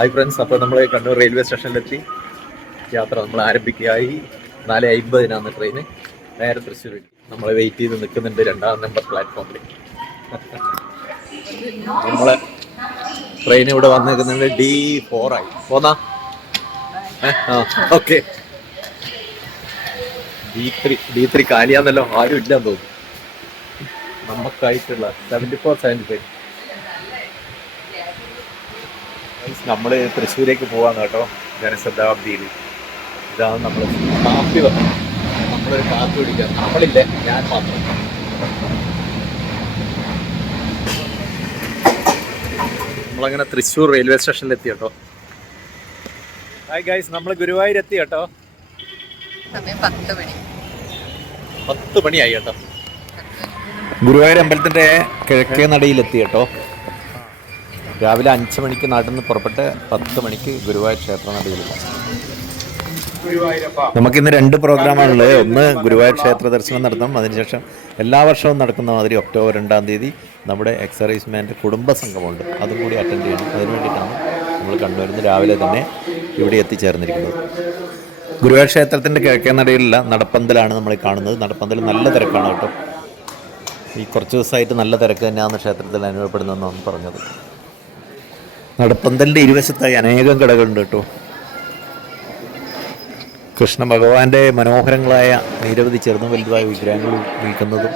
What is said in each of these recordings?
Hi friends അപ്പോൾ നമ്മൾ Kannur railway സ്റ്റേഷനിലെത്തി യാത്ര നമ്മൾ ആരംഭിക്കുകയായി. നാല് അമ്പതിനാണ് ട്രെയിന് നേരെ തൃശ്ശൂർ നമ്മൾ വെയിറ്റ് ചെയ്ത് നിൽക്കുന്നുണ്ട് രണ്ടാം നമ്പർ പ്ലാറ്റ്ഫോമിൽ നമ്മൾ ട്രെയിൻ ഇവിടെ വന്ന് നിൽക്കുന്നുണ്ട് ഡി ഫോർ ആയി. പോന്നാ? Okay D three D three കാലിയാന്നല്ലോ. ആരും ഇല്ലാന്ന് തോന്നുന്നു. നമുക്കായിട്ടുള്ള സെവന്റി ഫോർ സെവന്റി ഫൈവ് നമ്മൾ തൃശ്ശൂരേക്ക് പോവാം കേട്ടോ. ജനശതാബ്ദിയിൽ ഇതാണ് നമ്മൾ കാപ്പി വന്നത് നമ്മളൊരു കാപ്പി കുടിക്കാം. നമ്മളില്ല? ഞാൻ മാത്രം. നമ്മളങ്ങനെ തൃശ്ശൂർ റെയിൽവേ സ്റ്റേഷനിൽ എത്തി കേട്ടോ. ഹായ് ഗൈസ് നമ്മൾ ഗുരുവായൂർ എത്തി കേട്ടോ. സമയം പത്ത് മണി. പത്ത് മണിയായി കേട്ടോ. ഗുരുവായൂർ അമ്പലത്തിന്റെ കിഴക്കേ നടയിലെത്തി കേട്ടോ. രാവിലെ അഞ്ച് മണിക്ക് നാട്ടിൽ നിന്ന് പുറപ്പെട്ട് പത്ത് മണിക്ക് ഗുരുവായൂർ ക്ഷേത്ര നടയിലെത്തി നമുക്കിന്ന് രണ്ട് പ്രോഗ്രാമാണുള്ളത്. ഒന്ന് ഗുരുവായൂർ ക്ഷേത്ര ദർശനം നടത്തണം. അതിനുശേഷം എല്ലാ വർഷവും നടക്കുന്ന മാതിരി ഒക്ടോബർ രണ്ടാം തീയതി നമ്മുടെ എക്സറൈസ്മാന്റെ കുടുംബ സംഘമുണ്ട്. അതും കൂടി അറ്റൻഡ് ചെയ്യണം. അതിനു വേണ്ടിയിട്ടാണ് നമ്മൾ കണ്ടുവരുന്നത്. രാവിലെ തന്നെ ഇവിടെ എത്തിച്ചേർന്നിരിക്കുന്നത്. ഗുരുവായൂർ ക്ഷേത്രത്തിന്റെ കിഴക്കേ നടയിലുള്ള നടപ്പന്തലാണ് നമ്മൾ കാണുന്നത്. നടപ്പന്തൽ നല്ല തിരക്കാണ് കേട്ടോ. ഈ കുറച്ച് ദിവസമായിട്ട് നല്ല തിരക്ക് തന്നെയാണ് ക്ഷേത്രത്തിൽ അനുഭവപ്പെടുന്നതെന്നാണ് പറഞ്ഞത്. നടപ്പന്തലിന്റെ ഇരുവശത്തായി അനേകം കടകളുണ്ട് കേട്ടോ. കൃഷ്ണ ഭഗവാന്റെ മനോഹരങ്ങളായ നിരവധി ചെറുതും വലുതുമായ വിഗ്രഹങ്ങൾ വിൽക്കുന്നതും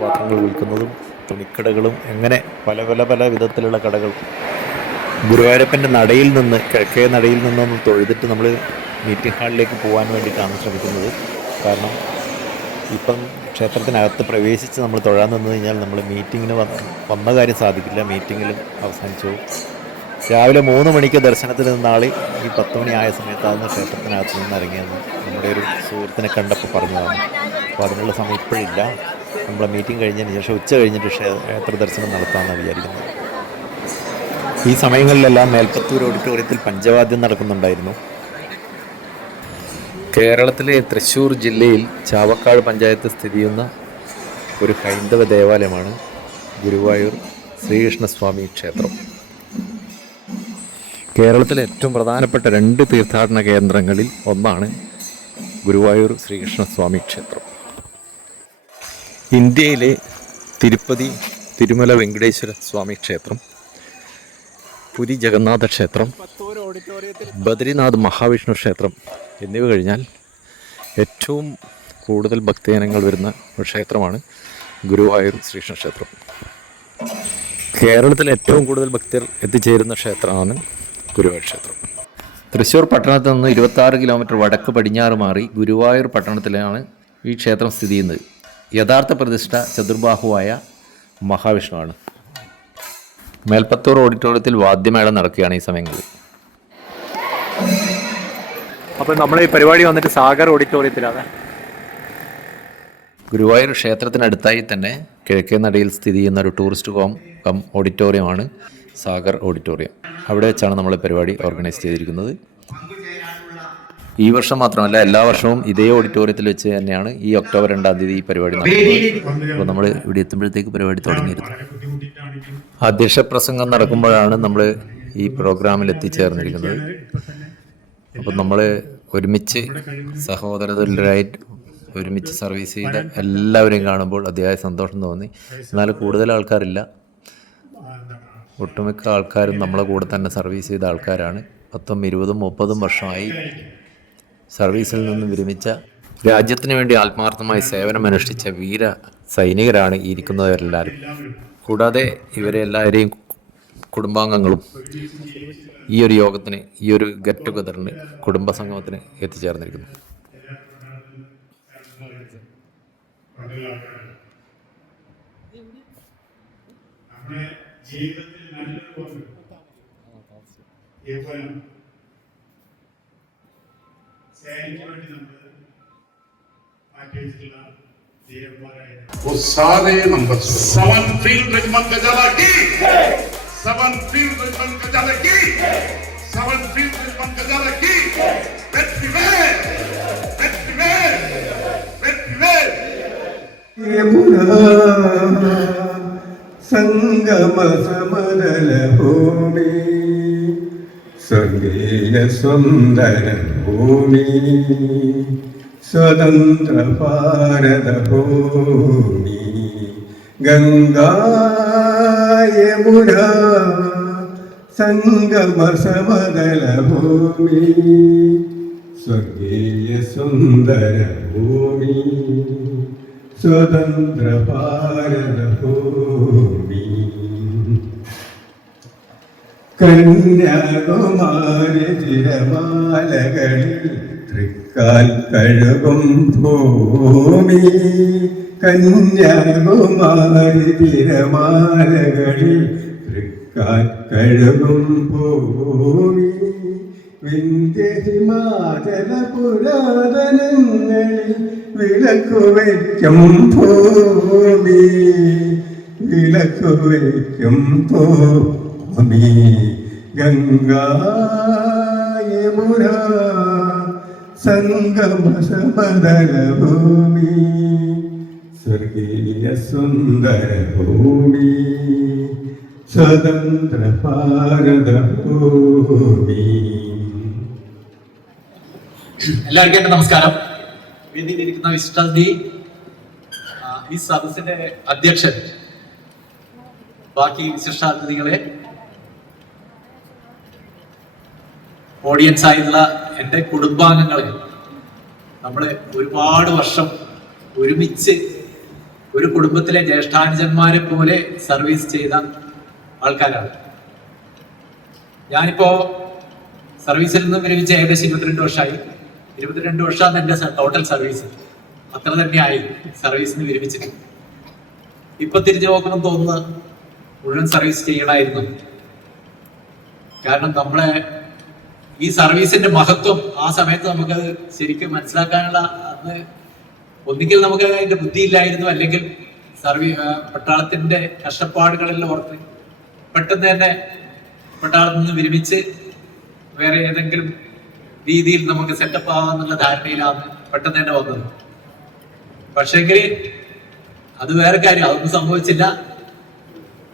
പാത്രങ്ങൾ വിൽക്കുന്നതും തുണിക്കടകളും അങ്ങനെ പല പല പല വിധത്തിലുള്ള കടകൾ. ഗുരുവായൂരപ്പന്റെ നടയിൽ നിന്ന് കിഴക്കേ നടയിൽ നിന്നൊന്ന് തൊഴുതിട്ട് നമ്മൾ മീറ്റിംഗ് ഹാളിലേക്ക് പോകാൻ വേണ്ടിയിട്ടാണ് ശ്രമിക്കുന്നത്. കാരണം ഇപ്പം ക്ഷേത്രത്തിനകത്ത് പ്രവേശിച്ച് നമ്മൾ തൊഴാൻ നിന്ന് കഴിഞ്ഞാൽ നമ്മൾ മീറ്റിങ്ങിന് വന്ന കാര്യം സാധിക്കില്ല. മീറ്റിങ്ങിലും അവസാനിച്ചു. രാവിലെ മൂന്ന് മണിക്ക് ദർശനത്തിൽ നിന്നാളി ഈ പത്ത് മണിയായ സമയത്താണ് ക്ഷേത്രത്തിനകത്ത് നിന്ന് ഇറങ്ങിയെന്ന് നമ്മുടെ ഒരു സുഹൃത്തിനെ കണ്ടപ്പോൾ പറഞ്ഞതാണ്. അപ്പോൾ അതിനുള്ള സമയം ഇപ്പോഴില്ല. നമ്മൾ മീറ്റിംഗ് കഴിഞ്ഞതിന് ശേഷം ഉച്ച കഴിഞ്ഞിട്ട് ക്ഷേത്ര ദർശനം നടത്താമെന്നാണ് വിചാരിക്കുന്നത്. ഈ സമയങ്ങളിലെല്ലാം മേൽപ്പത്തൂർ ഓഡിറ്റോറിയത്തിൽ പഞ്ചവാദ്യം നടക്കുന്നുണ്ടായിരുന്നു. കേരളത്തിലെ തൃശ്ശൂർ ജില്ലയിൽ ചാവക്കാട് പഞ്ചായത്ത് സ്ഥിതി ചെയ്യുന്ന ഒരു ഹൈന്ദവ ദേവാലയമാണ് ഗുരുവായൂർ ശ്രീകൃഷ്ണസ്വാമി ക്ഷേത്രം. കേരളത്തിലെ ഏറ്റവും പ്രധാനപ്പെട്ട രണ്ട് തീർത്ഥാടന കേന്ദ്രങ്ങളിൽ ഒന്നാണ് ഗുരുവായൂർ ശ്രീകൃഷ്ണസ്വാമി ക്ഷേത്രം. ഇന്ത്യയിലെ തിരുപ്പതി തിരുമല വെങ്കടേശ്വര സ്വാമി ക്ഷേത്രം പുരി ജഗന്നാഥ ക്ഷേത്രം ബദ്രിനാഥ് മഹാവിഷ്ണു ക്ഷേത്രം എന്നിവ കഴിഞ്ഞാൽ ഏറ്റവും കൂടുതൽ ഭക്തജനങ്ങൾ വരുന്ന ഒരു ക്ഷേത്രമാണ് ഗുരുവായൂർ ശ്രീകൃഷ്ണ ക്ഷേത്രം. കേരളത്തിൽ ഏറ്റവും കൂടുതൽ ഭക്തർ എത്തിച്ചേരുന്ന ക്ഷേത്രമാണ് ഗുരുവായൂർ ക്ഷേത്രം തൃശ്ശൂർ പട്ടണത്തിൽ നിന്ന് ഇരുപത്താറ് കിലോമീറ്റർ വടക്ക് പടിഞ്ഞാറ് മാറി ഗുരുവായൂർ പട്ടണത്തിലാണ് ഈ ക്ഷേത്രം സ്ഥിതി ചെയ്യുന്നത്. യഥാർത്ഥ പ്രതിഷ്ഠ ചതുർബാഹുവായ മഹാവിഷ്ണുവാണ്. മേൽപ്പത്തൂർ ഓഡിറ്റോറിയത്തിൽ വാദ്യമേള നടക്കുകയാണ് ഈ സമയങ്ങളിൽ. അപ്പോൾ നമ്മൾ ഈ പരിപാടി വന്നിട്ട് സാഗർ ഓഡിറ്റോറിയത്തിലാണ്. ഗുരുവായൂർ ക്ഷേത്രത്തിനടുത്തായി തന്നെ കിഴക്കേ നടയിൽ സ്ഥിതി ചെയ്യുന്ന ഒരു ടൂറിസ്റ്റ് ഹോം കം ഓഡിറ്റോറിയമാണ്. സാഗർ ഓഡിറ്റോറിയം. അവിടെ വെച്ചാണ് നമ്മൾ പരിപാടി ഓർഗനൈസ് ചെയ്തിരിക്കുന്നത്. ഈ വർഷം മാത്രമല്ല എല്ലാ വർഷവും ഇതേ ഓഡിറ്റോറിയത്തിൽ വെച്ച് തന്നെയാണ് ഈ ഒക്ടോബർ രണ്ടാം തീയതി ഈ പരിപാടി നടക്കുന്നത്. അപ്പോൾ നമ്മൾ ഇവിടെ എത്തുമ്പോഴത്തേക്ക് പരിപാടി തുടങ്ങിയിരുന്നു. അധ്യക്ഷ പ്രസംഗം നടക്കുമ്പോഴാണ് നമ്മൾ ഈ പ്രോഗ്രാമിൽ എത്തിച്ചേർന്നിരിക്കുന്നത്. അപ്പം നമ്മൾ ഒരുമിച്ച് സഹോദരതുല്യരായിട്ട് ഒരുമിച്ച് സർവീസ് ചെയ്ത എല്ലാവരെയും കാണുമ്പോൾ അതിയായ സന്തോഷം തോന്നി. എന്നാൽ കൂടുതൽ ആൾക്കാരില്ല. ഒട്ടുമിക്ക ആൾക്കാരും നമ്മളെ കൂടെ തന്നെ സർവീസ് ചെയ്ത ആൾക്കാരാണ്. പത്തും ഇരുപതും മുപ്പതും വർഷമായി സർവീസിൽ നിന്ന് വിരമിച്ച രാജ്യത്തിന് വേണ്ടി ആത്മാർത്ഥമായി സേവനമനുഷ്ഠിച്ച വീര സൈനികരാണ് ഇരിക്കുന്നവരെല്ലാവരും. കൂടാതെ ഇവരെ എല്ലാവരെയും കുടുംബാംഗങ്ങളും ഈ ഒരു യോഗത്തിന് ഈ ഒരു ഗെറ്റ് ടുഗദറിന് കുടുംബ സംഗമത്തിന് എത്തിച്ചേർന്നിരിക്കുന്നു. നമ്മുടെ ജീവിതത്തിൽ നല്ലൊരു പങ്ക് യൗവനം സേനയ്ക്ക് വേണ്ടി നമ്മൾ മാറ്റിവെച്ചിട്ടുള്ള वो सारे नंबर सवन फ़ील्ड रिजमन गजाला की सवन फ़ील्ड रिजमन गजाला की सवन फ़ील्ड रिजमन गजाला की पृथ्वी में पृथ्वी में पृथ्वी में ये पूरा സംഗമ സമതല ഭൂമി സ്വർഗീയ സുന്ദര ഭൂമി സ്വതന്ത്ര ഭാരത ഭൂമി ഗംഗായമുര സംഗമ സമതല ഭൂമി സ്വർഗീയ സുന്ദര ഭൂമി സ്വതന്ത്ര ഭാരത ഭൂമി കന്യാകുമാരി തിരമാലകളിൽ തൃക്കാൽ കഴുകും ഭൂമി. കന്യാകുമാരി തിരമാലകളിൽ തൃക്കാൽ കഴുകും ഭൂമി. വിന്ധ്യ ഹിമാചല പുരാതനങ്ങളിൽ വിളക്കുവയ്ക്കും ഭൂമി. വിളക്കുവയ്ക്കും ഭൂമി. ഗംഗായമുന സംഗമ സമതല ഭൂമി സ്വർഗീയ സുന്ദര ഭൂമി സ്വതന്ത്ര ഭാരത ഭൂമി എല്ലാവർക്കും എന്റെ നമസ്കാരം വേദിയിലിരിക്കുന്ന ആ, ഈ സദസ്സിന്റെ അധ്യക്ഷൻ. ബാക്കി വിശിഷ്ടാതിഥികളെ ഓഡിയൻസ് ആയിട്ടുള്ള എന്റെ കുടുംബാംഗങ്ങളെ നമ്മൾ ഒരുപാട് വർഷം ഒരുമിച്ച് ഒരു കുടുംബത്തിലെ ജ്യേഷ്ഠാനുജന്മാരെ പോലെ സർവീസ് ചെയ്ത ആൾക്കാരാണ്. ഞാനിപ്പോ സർവീസിൽ നിന്നും വിരമിച്ച ഏകദേശം ഇരുപത്തിരണ്ട് വർഷമായി. ഇരുപത്തിരണ്ട് വർഷമാണ് എന്റെ ടോട്ടൽ സർവീസ് അത്ര തന്നെയായി സർവീസിൽ നിന്ന് വിരമിച്ചിട്ട്. ഇപ്പൊ തിരിഞ്ഞു നോക്കണം തോന്നുന്നു മുഴുവൻ സർവീസ് ചെയ്യണമായിരുന്നു. കാരണം നമ്മളെ ഈ സർവീസിന്റെ മഹത്വം ആ സമയത്ത് നമുക്കത് ശരിക്കും മനസ്സിലാക്കാനുള്ള അന്ന് ഒന്നുകിൽ നമുക്ക് അതിന്റെ ബുദ്ധിയില്ലായിരുന്നു അല്ലെങ്കിൽ സർവീ പട്ടാളത്തിന്റെ കഷ്ടപ്പാടുകളെല്ലാം ഓർത്ത് പെട്ടെന്ന് തന്നെ പട്ടാളത്തിൽ നിന്ന് വിരമിച്ച് വേറെ ഏതെങ്കിലും രീതിയിൽ നമുക്ക് സെറ്റപ്പ് ആവാന്നുള്ള ധാരണയിലാണ് പെട്ടെന്ന് തന്നെ വന്നത്. പക്ഷേങ്കിൽ അത് വേറെ കാര്യം അതൊന്നും സംഭവിച്ചില്ല.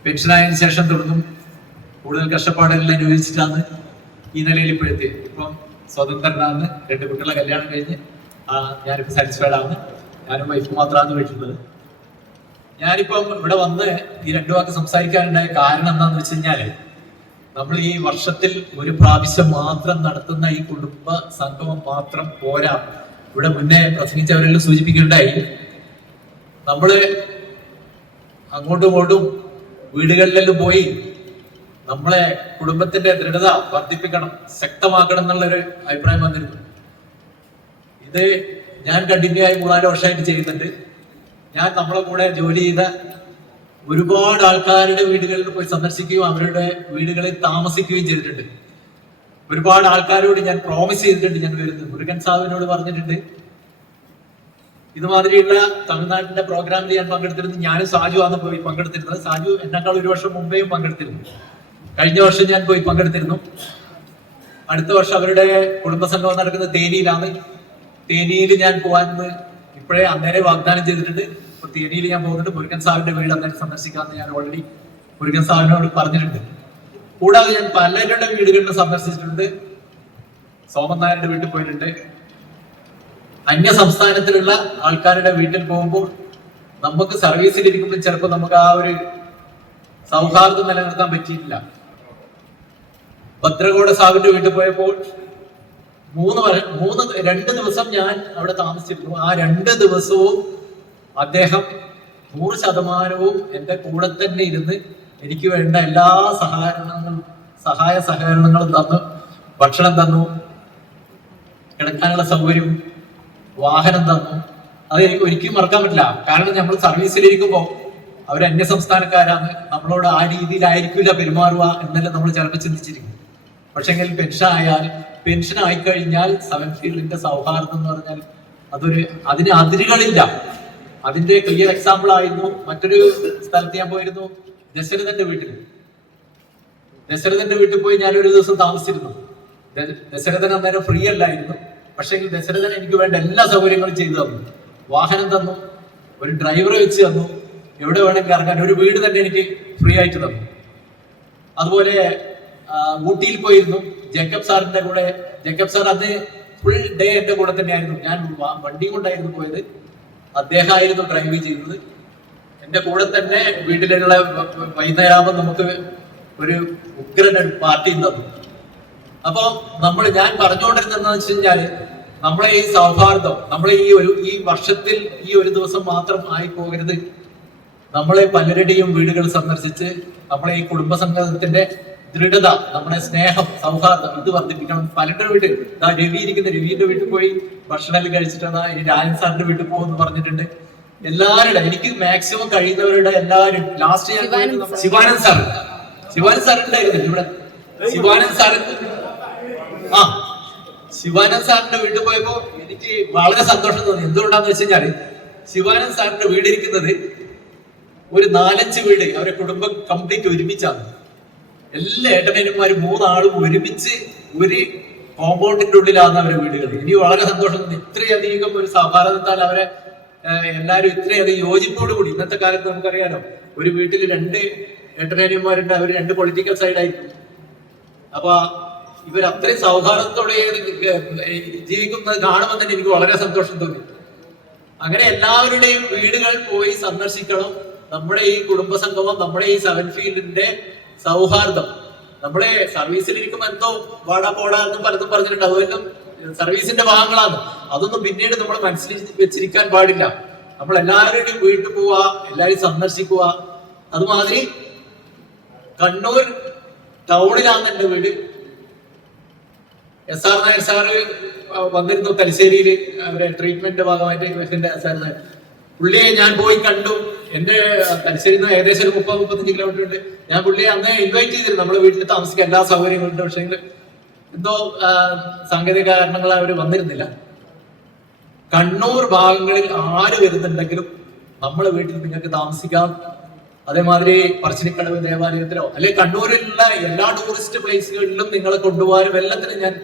പെൻഷനായതിനു ശേഷം തുടർന്നും കൂടുതൽ കഷ്ടപ്പാടുകൾ അനുഭവിച്ചിട്ടാണ് ഈ നിലയിൽ ഇപ്പോഴത്തെ. ഇപ്പം സ്വതന്ത്രനാണ് രണ്ട് കുട്ടികളെ കല്യാണം കഴിഞ്ഞ് ഞാനിപ്പോൾ സാറ്റിസ്ഫൈഡ് ആണ്. ഞാനും വൈഫ് മാത്രമാണ് വീട്ടിലുള്ളത്. ഞാനിപ്പം ഇവിടെ വന്ന് ഈ രണ്ടു വാക്ക് സംസാരിക്കാനുണ്ടായ കാരണം എന്താണെന്ന് വെച്ച് കഴിഞ്ഞാൽ നമ്മൾ ഈ വർഷത്തിൽ ഒരു പ്രാവശ്യം മാത്രം നടത്തുന്ന ഈ കുടുംബ സംഗമം മാത്രം പോരാ. ഇവിടെ മുന്നേ പ്രസംഗിച്ചവരെല്ലാം സൂചിപ്പിക്കുകയുണ്ടായി നമ്മൾ അങ്ങോട്ടും ഇങ്ങോട്ടും വീടുകളിലെല്ലാം പോയി നമ്മളെ കുടുംബത്തിന്റെ ദൃഢത വർദ്ധിപ്പിക്കണം ശക്തമാക്കണം എന്നുള്ളൊരു അഭിപ്രായം വന്നിരുന്നു. ഇത് ഞാൻ കണ്ടിന്യൂ ആയി മൂന്നാൽ വർഷമായിട്ട് ചെയ്യുന്നുണ്ട്. ഞാൻ നമ്മളെ കൂടെ ജോലി ചെയ്ത ഒരുപാട് ആൾക്കാരുടെ വീടുകളിൽ പോയി സന്ദർശിക്കുകയും അവരുടെ വീടുകളിൽ താമസിക്കുകയും ചെയ്തിട്ടുണ്ട്. ഒരുപാട് ആൾക്കാരോട് ഞാൻ പ്രോമിസ് ചെയ്തിട്ടുണ്ട് ഞാൻ വരുന്നത് മുരുകൻ സാഹിബിനോട് പറഞ്ഞിട്ടുണ്ട്. ഇതുമാതിരിയുള്ള തമിഴ്നാട്ടിന്റെ പ്രോഗ്രാമിൽ ഞാൻ പങ്കെടുത്തിരുന്നു. ഞാനും സാജു ആണ് പോയി പങ്കെടുത്തിരുന്നത്. സാജു എന്നെക്കാൾ ഒരു വർഷം മുമ്പേയും പങ്കെടുത്തിരുന്നു. കഴിഞ്ഞ വർഷം ഞാൻ പോയി പങ്കെടുത്തിരുന്നു. അടുത്ത വർഷം അവരുടെ കുടുംബസംഗമം നടക്കുന്നത് തേനിയിലാണ്. തേനിയിൽ ഞാൻ പോകാമെന്ന് ഇപ്പോഴേ അന്നേരെ വാഗ്ദാനം ചെയ്തിട്ടുണ്ട്. ഇപ്പൊ തേനിയിൽ ഞാൻ പോകുന്നുണ്ട്. മുരുകൻ സാഹിന്റെ വീട് അന്നേരം സന്ദർശിക്കാമെന്ന് ഞാൻ ഓൾറെഡി മുരുകൻ സാഹിനോട് പറഞ്ഞിട്ടുണ്ട്. കൂടാതെ ഞാൻ പലരുടെ വീടുകളിൽ സന്ദർശിച്ചിട്ടുണ്ട്. സോമൻ നായരുടെ വീട്ടിൽ പോയിട്ടുണ്ട്. അന്യ സംസ്ഥാനത്തിലുള്ള ആൾക്കാരുടെ വീട്ടിൽ പോകുമ്പോൾ നമുക്ക് സർവീസിൽ ഇരിക്കുമ്പോൾ ചിലപ്പോൾ നമുക്ക് ആ ഒരു സൗഹാർദ്ദം നിലനിർത്താൻ പറ്റിയിട്ടില്ല. ഭദ്രകോട സാബിന്റെ വീട്ടിൽ പോയപ്പോൾ മൂന്ന് മൂന്ന് രണ്ട് ദിവസം ഞാൻ അവിടെ താമസിച്ചിരുന്നു. ആ രണ്ട് ദിവസവും അദ്ദേഹം നൂറ് ശതമാനവും എന്റെ കൂടെ തന്നെ ഇരുന്ന് എനിക്ക് വേണ്ട എല്ലാ സഹകരണങ്ങളും സഹായ സഹകരണങ്ങളും തന്നു. ഭക്ഷണം തന്നു. കിടക്കാനുള്ള സൗകര്യം വാഹനം തന്നു. അത് എനിക്ക് ഒരിക്കലും മറക്കാൻ പറ്റില്ല. കാരണം നമ്മൾ സർവീസിലിരിക്കുമ്പോൾ അവർ അന്യ സംസ്ഥാനക്കാരാണ് നമ്മളോട് ആ രീതിയിലായിരിക്കില്ല പെരുമാറുക എന്നെല്ലാം നമ്മൾ ചിലപ്പോൾ ചിന്തിച്ചിരിക്കും പക്ഷെങ്കിൽ പെൻഷൻ ആയാൽ പെൻഷൻ ആയിക്കഴിഞ്ഞാൽ സെവൻ ഫീൽഡിന്റെ സൗഹാർദ്ദം എന്ന് പറഞ്ഞാൽ അതൊരു അതിന് അതിരുകളില്ല. അതിന്റെ ക്ലിയർ എക്സാമ്പിൾ ആയിരുന്നു. മറ്റൊരു സ്ഥലത്ത് ഞാൻ പോയിരുന്നു ദശരഥന്റെ വീട്ടിൽ. ദശരഥന്റെ വീട്ടിൽ പോയി ഞാൻ ഒരു ദിവസം താമസിച്ചിരുന്നു. ദശരഥൻ അന്നേരം ഫ്രീ അല്ലായിരുന്നു. പക്ഷേ ദശരഥൻ എനിക്ക് വേണ്ട എല്ലാ സൗകര്യങ്ങളും ചെയ്തു തന്നു. വാഹനം തന്നു ഒരു ഡ്രൈവറെ വെച്ച് തന്നു. എവിടെ വേണമെങ്കിൽ ഇറങ്ങാൻ ഒരു വീട് തന്നെ എനിക്ക് ഫ്രീ ആയിട്ട് തന്നു. അതുപോലെ ഊട്ടിയിൽ പോയിരുന്നു. ജേക്കബ് സാറിന്റെ കൂടെ ജേക്കബ് സാർ അത് ഫുൾ ഡേ എന്റെ കൂടെ തന്നെയായിരുന്നു. ഞാൻ വണ്ടി കൊണ്ടായിരുന്നു പോയത്. അദ്ദേഹമായിരുന്നു ഡ്രൈവ് ചെയ്തത്. എന്റെ കൂടെ തന്നെ വീട്ടിലുള്ള വ- വ- വൈകുന്നേരമാകുമ്പോൾ നമുക്ക് ഒരു ഉഗ്രൻ പാർട്ടി തന്നു അപ്പൊ നമ്മൾ ഞാൻ പറഞ്ഞുകൊണ്ടിരുന്നതെന്ന് വെച്ച് കഴിഞ്ഞാൽ നമ്മളെ ഈ സൗഹാർദ്ദം നമ്മളെ ഈ ഒരു ഈ വർഷത്തിൽ ഈ ഒരു ദിവസം മാത്രം ആയി പോകരുത്. നമ്മളെ പലരുടെയും വീടുകൾ സന്ദർശിച്ച് നമ്മളെ ഈ കുടുംബ സംഘത്തിന്റെ ദൃഢത നമ്മുടെ സ്നേഹം സൗഹാർദ്ദം ഇത് വർദ്ധിപ്പിക്കണം. പലരുടെ വീട്ടിൽ ആ രവി ഇരിക്കുന്ന രവിയുടെ വീട്ടിൽ പോയി ഭക്ഷണം കഴിച്ചിട്ടാണ് ഇനി രാജൻ സാറിന്റെ വീട്ടിൽ പോകുമെന്ന് പറഞ്ഞിട്ടുണ്ട്. എല്ലാവരുടെ എനിക്ക് മാക്സിമം കഴിയുന്നവരുടെ എല്ലാവരും ലാസ്റ്റ് ഞാൻ ശിവാനന്ദ് സാർ. ശിവാനന്ദ് സാർ. ഉണ്ടായിരുന്നു ഇവിടെ? ശിവാനന്ദ് സാർ. ആ ശിവാനന്ദ് സാറിന്റെ വീട്ടിൽ പോയപ്പോ എനിക്ക് വളരെ സന്തോഷം തോന്നി. എന്തുകൊണ്ടാന്ന് വെച്ച് കഴിഞ്ഞാൽ ശിവാനന്ദ് സാറിന്റെ വീട് ഇരിക്കുന്നത് ഒരു നാലഞ്ച് വീട് അവരെ കുടുംബം കംപ്ലീറ്റ് ഒരുമിച്ചാണ്. എല്ലാ ഏട്ടനന്മാരും മൂന്നാളും ഒരുമിച്ച് ഒരു കോമ്പൗണ്ടിന്റെ ഉള്ളിലാണ് അവരെ വീടുകൾ ഇനി വളരെ സന്തോഷം. ഇത്രയധികം ഒരു സഹാരത്താൽ അവരെ എല്ലാവരും ഇത്രയധികം യോജിപ്പോട് കൂടി ഇന്നത്തെ കാലത്ത് നമുക്കറിയാലോ ഒരു വീട്ടിൽ രണ്ട് ഏട്ടനന്മാരുണ്ട് അവർ രണ്ട് പൊളിറ്റിക്കൽ സൈഡായിരിക്കും അപ്പൊ ഇവർ അത്രയും സൗഹാർദ്ദത്തോടെ ജീവിക്കുന്നത് കാണുമ്പോൾ തന്നെ എനിക്ക് വളരെ സന്തോഷം തോന്നി. അങ്ങനെ എല്ലാവരുടെയും വീടുകൾ പോയി സന്ദർശിക്കണം. നമ്മുടെ ഈ കുടുംബ സംഗമം നമ്മുടെ ഈ സെവൻ ഫീൽഡിന്റെ സൗഹാർദ്ദം. നമ്മുടെ സർവീസിലിരിക്കുമ്പോൾ എന്തോ വാടാ പോടാ എന്നും പലതും പറഞ്ഞിട്ടുണ്ട് അതെല്ലാം സർവീസിന്റെ ഭാഗങ്ങളാണ്. അതൊന്നും പിന്നീട് നമ്മൾ മനസ്സിൽ വെച്ചിരിക്കാൻ പാടില്ല. നമ്മൾ എല്ലാവരുടെയും വീട്ടിൽ പോവുക എല്ലാവരും സന്ദർശിക്കുക. അതുമാതിരി കണ്ണൂർ ടൗണിലാണ് എന്റെ വീട്. എസ് ആർ നായർ സാറ് വന്നിരുന്നു തലശ്ശേരിയിൽ അവരെ ട്രീറ്റ്മെന്റ് ഭാഗമായിട്ട്. എസ് ആർ നായർ പുള്ളിയെ ഞാൻ പോയി കണ്ടു. എന്റെ തലശ്ശേരി നിന്ന് ഏകദേശം ഒരു മുപ്പത് മുപ്പത്തഞ്ച് കിലോമീറ്റർ ഉണ്ട്. ഞാൻ പുള്ളിയെ അന്ന് ഇൻവൈറ്റ് ചെയ്തിരുന്നു. നമ്മുടെ വീട്ടിൽ താമസിക്കാൻ എല്ലാ സൗകര്യങ്ങളും ഉണ്ട് പക്ഷേ എന്തോ സാങ്കേതിക കാരണങ്ങൾ അവർ വന്നിരുന്നില്ല. കണ്ണൂർ ഭാഗങ്ങളിൽ ആര് വരുന്നുണ്ടെങ്കിലും നമ്മളെ വീട്ടിൽ നിങ്ങൾക്ക് താമസിക്കാം. അതേമാതിരി പറശ്ശിനിക്കടവ് ദേവാലയത്തിലോ അല്ലെ കണ്ണൂരിലുള്ള എല്ലാ ടൂറിസ്റ്റ് പ്ലേസുകളിലും നിങ്ങളെ കൊണ്ടുപോകാനും എല്ലാത്തിനും ഞാൻ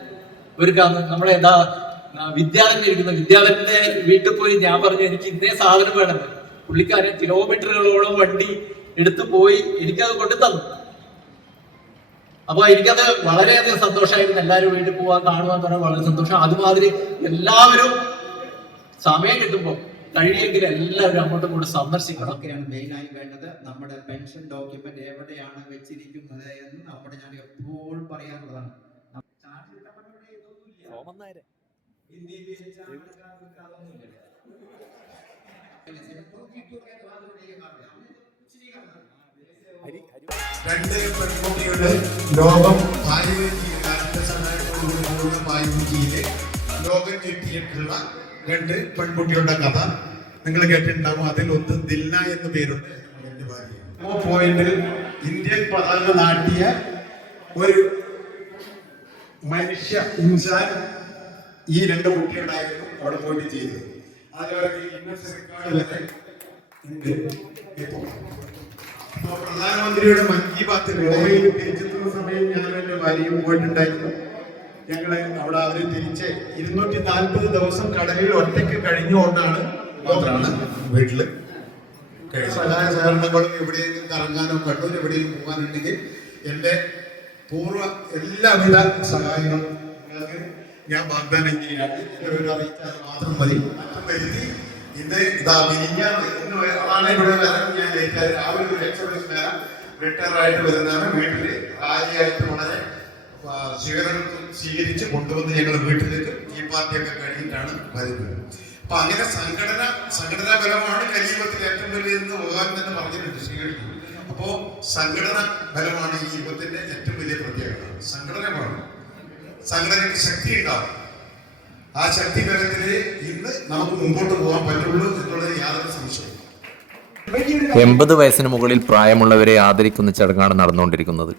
ഒരുക്കാന്ന് നമ്മളെ എന്താ വിദ്യാധരൻ ഇരിക്കുന്ന വിദ്യാധരന്റെ വീട്ടിൽ പോയി ഞാൻ പറഞ്ഞു എനിക്ക് ഇന്നേ സാധനം വേണം പുള്ളിക്കാരൻ കിലോമീറ്ററുകളോളം വണ്ടി എടുത്തു പോയി എനിക്കത് കൊണ്ടു തന്നു. അപ്പൊ എനിക്കത് വളരെയധികം സന്തോഷമായിരുന്നു. എല്ലാവരും വീട്ടിൽ പോവാൻ കാണുവാൻ പറഞ്ഞാൽ വളരെ സന്തോഷം. അതുമാതിരി എല്ലാവരും സമയം കിട്ടുമ്പോൾ കഴിയെങ്കിൽ എല്ലാവരും അങ്ങോട്ടും കൂടെ സന്ദർശിക്കണം. അതൊക്കെയാണ് മെയിനായി വേണ്ടത്. നമ്മുടെ പെൻഷൻ ഡോക്യുമെന്റ് എവിടെയാണ് വെച്ചിരിക്കുന്നത് എന്ന് നമ്മുടെ ഞാൻ എപ്പോഴും പറയാറുള്ളതാണ്. ഇന്ത്യയിൽ രണ്ട് രണ്ട് പെൺകുട്ടികളുടെ കഥ. നിങ്ങൾ കേട്ടിട്ടുണ്ടാവും അതിൽ ഒന്ന് ദില്ല എന്ന് പേരുണ്ട്. പോയിന്റിൽ ഇന്ത്യൻ പതാക നാട്ടിയ ഒരു മനുഷ്യ ഇൻസാൻ ഈ രണ്ട് കുട്ടികളായിരുന്നു അവിടെ പോയിട്ട് ചെയ്തത്. പ്രധാനമന്ത്രിയുടെ മൻ കി ബാത്ത് ഗോവയിൽ തിരിച്ചെത്തുന്ന സമയം ഞാനും എന്റെ ഭാര്യയും പോയിട്ടുണ്ടായിരുന്നു ഞങ്ങൾ അവിടെ അവർ തിരിച്ച് ഇരുന്നൂറ്റി നാൽപ്പത് ദിവസം കടലിൽ ഒറ്റയ്ക്ക് കഴിഞ്ഞുകൊണ്ടാണ് മാത്രമാണ് വീട്ടിൽ. സഹായ സഹകരണങ്ങളും എവിടെയെങ്കിലും കറങ്ങാനോ കണ്ണൂർ എവിടെയെങ്കിലും പോകാനുണ്ടെങ്കിൽ എന്റെ പൂർവ എല്ലാവിധ സഹായങ്ങളും ഞാൻ വാഗ്ദാനം ചെയ്യാണ് അറിയിച്ചാൽ മാത്രം മതി. മറ്റും വരുത്തി ഇന്ന് ഇതാ മിനിഞ്ഞാന്ന് ഇന്ന് അതാണ് ഇവിടെ വരാൻ ഞാൻ ലേറ്റായി. രാവിലെ ഒരു എക്സോഡസ് വരാം. റിട്ടയർ ആയിട്ട് വരുന്നതാണ് വീട്ടിൽ. ഭാര്യയായിട്ട് വളരെ സ്വീകരണം സ്വീകരിച്ച് കൊണ്ടുവന്ന് ഞങ്ങൾ വീട്ടിലേക്ക് ഈ പാർട്ടിയൊക്കെ കഴിഞ്ഞിട്ടാണ് വരുന്നത്. അപ്പൊ അങ്ങനെ സംഘടന സംഘടനാപരമാണ് കലീപത്തിൽ ഏറ്റവും വലിയതെന്ന് ഉപകാരം തന്നെ പറഞ്ഞിട്ടുണ്ട് സ്വീകരിക്കും അപ്പോ സംഘടന ബലമാണ് ഈ യുഗത്തിന്റെ ഏറ്റവും വലിയ പ്രത്യേകത. സംഘടന വേണം സംഘടനയ്ക്ക് ശക്തി ഉണ്ടാവും ആ ശക്തി ബലത്തിൽ ഇന്ന് നമുക്ക് മുമ്പോട്ട് പോകാൻ പറ്റുള്ളൂ എന്നുള്ളത് യാതൊരു സംശയം എൺപത് വയസ്സിന് മുകളിൽ പ്രായമുള്ളവരെ ആദരിക്കുന്ന ചടങ്ങാണ് നടന്നുകൊണ്ടിരിക്കുന്നത്.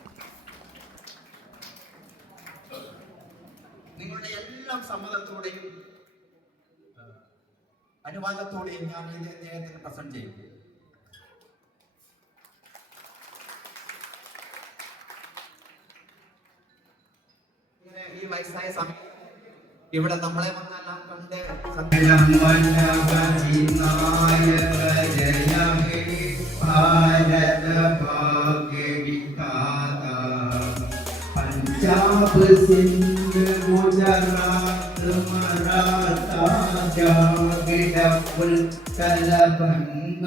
നിങ്ങളുടെ എല്ലാം സമ്മതത്തോടെയും അനുവാദത്തോടെയും ഞാൻ ഇത് അദ്ദേഹത്തിന് പ്രസന്റ് ചെയ്യും ഈ വയസ്സായ സമയം ഇവിടെ നമ്മളെ വന്നെല്ലാം കണ്ട് പഞ്ചാബ് സിന്ധ് ഗുജറാത്ത് മറാത്ത ജാഗിടപ്പുൽ തലബംഗ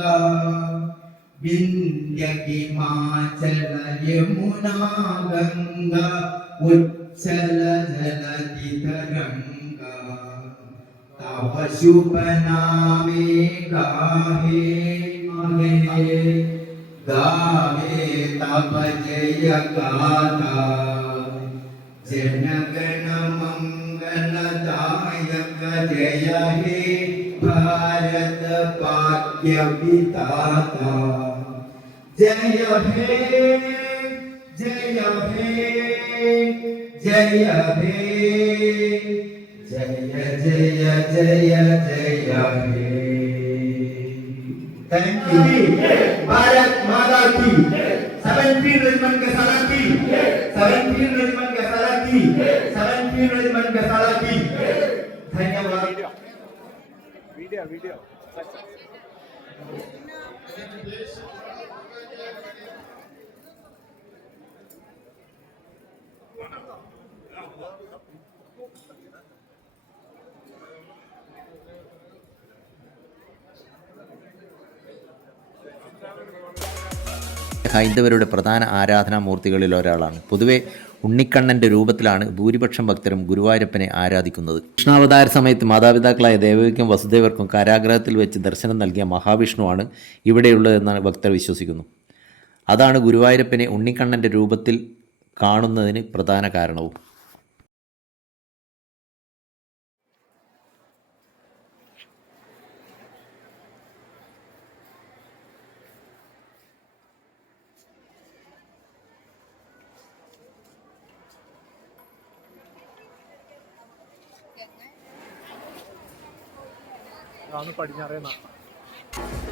വിന്ധ്യ ഹിമാചല യമുന ഗംഗ उच्चल जलधि तरंगा तव शुभ नामे गाहे महे। गावे तव जय गाथा जनगण मंगलदायक जय हे भारत भाग्य विधाता जय हे जय हे जय हे जय जय जय जय हे थैंक यू भारत माता की सेवनटीन रजमन गसाला की सेवनटीन रजमन गसाला की सेवनटीन रजमन गसाला की धन्यवाद वीडियो वीडियो Thank you. ഹൈന്ദവരുടെ പ്രധാന ആരാധനാമൂർത്തികളിൽ ഒരാളാണ്. പൊതുവെ ഉണ്ണിക്കണ്ണന്റെ രൂപത്തിലാണ് ഭൂരിപക്ഷം ഭക്തരും ഗുരുവായൂരപ്പനെ ആരാധിക്കുന്നത്. കൃഷ്ണാവതാര സമയത്ത് മാതാപിതാക്കളായ ദേവകിക്കും വസുദേവർക്കും കാരാഗ്രഹത്തിൽ വെച്ച് ദർശനം നൽകിയ മഹാവിഷ്ണുവാണ് ഇവിടെയുള്ളതെന്നാണ് ഭക്തർ വിശ്വസിക്കുന്നു. അതാണ് ഗുരുവായൂരപ്പനെ ഉണ്ണിക്കണ്ണന്റെ രൂപത്തിൽ കാണുന്നതിന് പ്രധാന കാരണവും. എങ്ങനെ